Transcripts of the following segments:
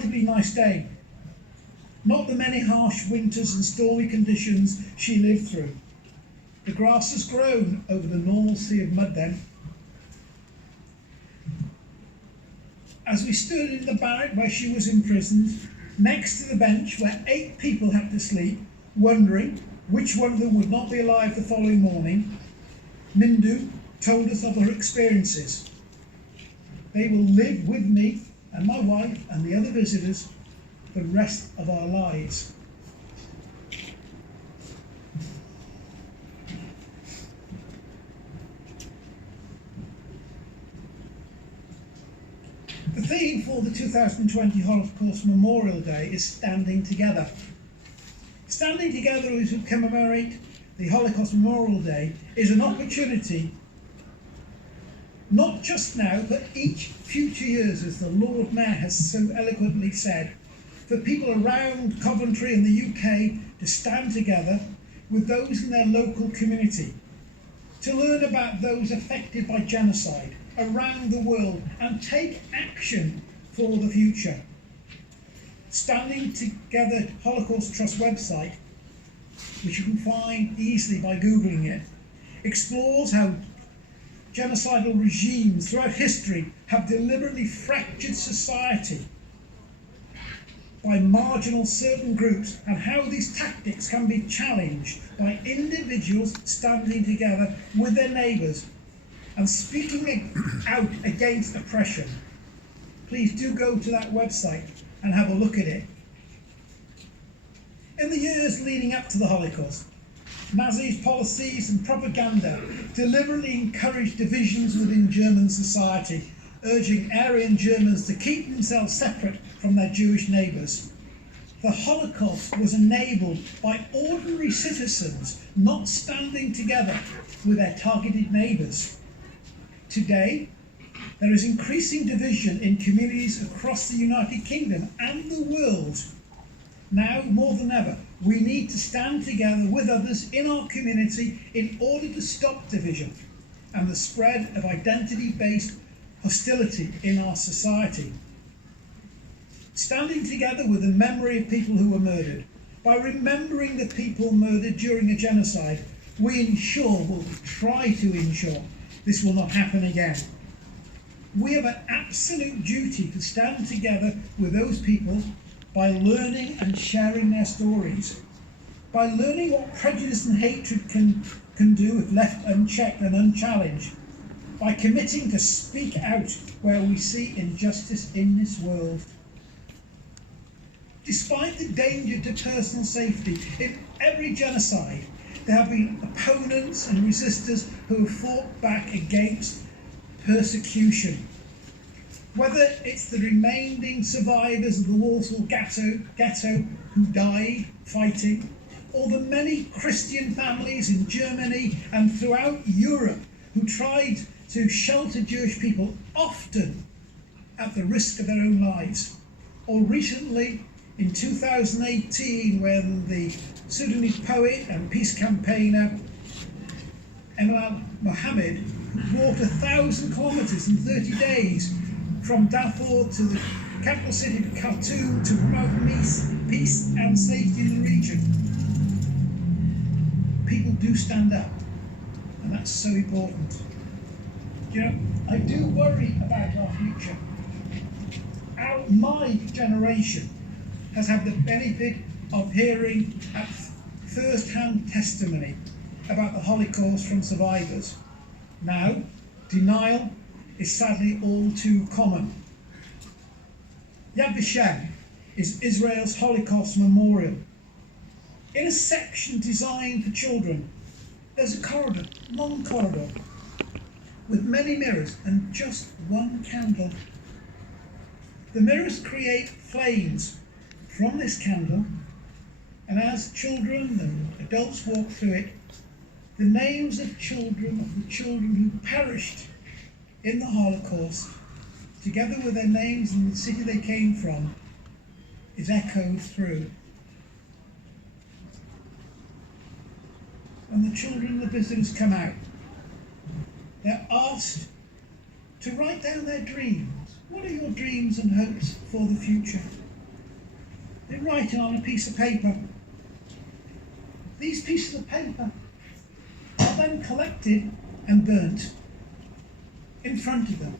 relatively nice day. Not the many harsh winters and stormy conditions she lived through. The grass has grown over the normal sea of mud then. As we stood in the barrack where she was imprisoned, next to the bench where 8 people had to sleep, wondering which one of them would not be alive the following morning, Mindu told us of her experiences. They will live with me and my wife and the other visitors for the rest of our lives. The theme for the 2020 Holocaust Memorial Day is Standing Together. Standing together as we commemorate the Holocaust Memorial Day is an opportunity, not just now, but each future years, as the Lord Mayor has so eloquently said, for people around Coventry and the UK to stand together with those in their local community, to learn about those affected by genocide around the world and take action for the future. Standing Together Holocaust Trust website, which you can find easily by Googling it, explores how genocidal regimes throughout history have deliberately fractured society by marginal certain groups, and how these tactics can be challenged by individuals standing together with their neighbours and speaking out against oppression. Please do go to that website and have a look at it. In the years leading up to the Holocaust, Nazi policies and propaganda deliberately encouraged divisions within German society, urging Aryan Germans to keep themselves separate from their Jewish neighbours. The Holocaust was enabled by ordinary citizens not standing together with their targeted neighbours. Today, there is increasing division in communities across the United Kingdom and the world. Now, more than ever, we need to stand together with others in our community in order to stop division and the spread of identity-based hostility in our society. Standing together with the memory of people who were murdered, by remembering the people murdered during a genocide, we will try to ensure this will not happen again. We have an absolute duty to stand together with those people by learning and sharing their stories, by learning what prejudice and hatred can do if left unchecked and unchallenged, by committing to speak out where we see injustice in this world. Despite the danger to personal safety, in every genocide there have been opponents and resistors who have fought back against persecution. Whether it's the remaining survivors of the Warsaw ghetto who died fighting, or the many Christian families in Germany and throughout Europe who tried to shelter Jewish people, often at the risk of their own lives. Or recently, in 2018, when the Sudanese poet and peace campaigner Emel Mohammed walked 1,000 kilometres in 30 days from Darfur to the capital city of Khartoum to promote peace and safety in the region. People do stand up, and that's so important. You know, I do worry about our future. My generation has had the benefit of hearing at first-hand testimony about the Holocaust from survivors. Now, denial is sadly all too common. Yad Vashem is Israel's Holocaust Memorial. In a section designed for children, there's a corridor, long corridor, with many mirrors and just one candle. The mirrors create flames from this candle, and as children and adults walk through it, the names of the children who perished in the Holocaust, together with their names and the city they came from, is echoed through. When the children and the visitors come out, they're asked to write down their dreams. What are your dreams and hopes for the future? They write it on a piece of paper. These pieces of paper are then collected and burnt in front of them.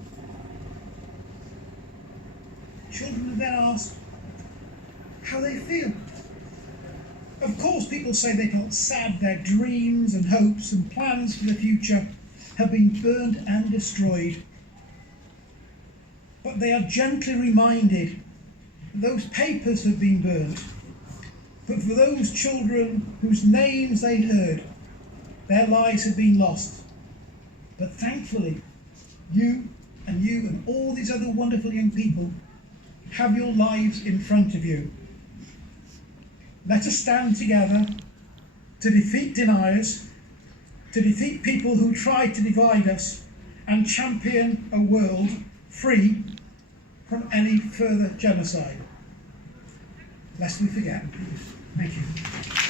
Children are then asked how they feel. Of course, people say they felt sad, their dreams and hopes and plans for the future have been burned and destroyed. But they are gently reminded that those papers have been burned. But for those children whose names they heard, their lives have been lost. But thankfully, you and all these other wonderful young people have your lives in front of you. Let us stand together to defeat deniers, to defeat people who try to divide us, and champion a world free from any further genocide. Lest we forget. Thank you.